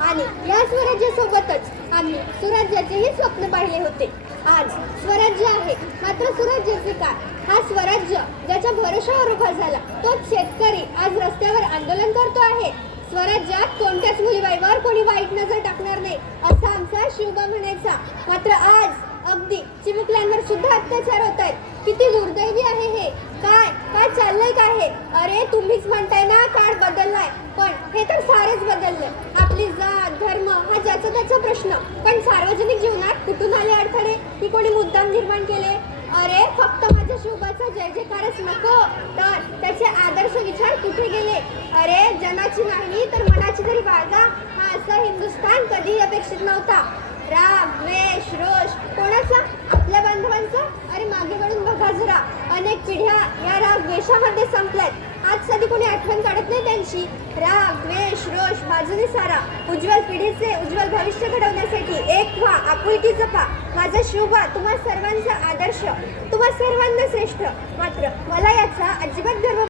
आणि या स्वराज्यासोबतच आम्ही सुराज्याचेही स्वप्न पाहिले होते. आज स्वराज्य आहे, मात्र सुराज्याचे काय? हा स्वराज्य ज्याच्या भरोशावर उभा झाला तोच शेतकरी आज रस्त्यावर आंदोलन करतो आहे. स्वराज्यात कोणत्याच मुलीबाईवर कोणी वाईट नजर टाकणार नाही असा आमचा शिवबा म्हणायचा. मात्र आज अगदी चिमुकल्यांवर सुद्धा अत्याचार होत आहेत. किती दुर्दैवी आहे हे. काय काय चाललंय काय हे? अरे तुम्हीच म्हणताय ना काळ बदललाय, पण हे तर सारेच बदललंय. आपली जात धर्म हा ज्याचा त्याचा प्रश्न, पण सार्वजनिक जीवनात कुठून आले अडथळे? की कोणी मुद्दाम निर्माण केले? अरे फक्त माझ्या शिवबाचा जय जयकारच नको, तर त्याचे आदर्श विचार कुठे गेले? अरे जनाची नाही तर मनाची तरी बाळगा. हा असा हिंदुस्थान कधीही अपेक्षित नव्हता. राग द्वेष रोष कोणाचा? आपल्या बांधवांचा? अरे मागे वळून बघा जरा, अनेक पिढ्या या राग द्वेषामध्ये संपल्यात. आज कधी कोणी आठवण काढत नाही त्यांची. राग द्वेष रोष बाजूने सारा. उज्ज्वल पिढीचे उज्ज्वल भविष्य घडवण्यासाठी एक व्हा, आपुलकी जपा. माझा शिवबा तुम्हा सर्वांचा आदर्श, तुम्हा सर्वांना श्रेष्ठ. मात्र मला याचा अजिबात गर्व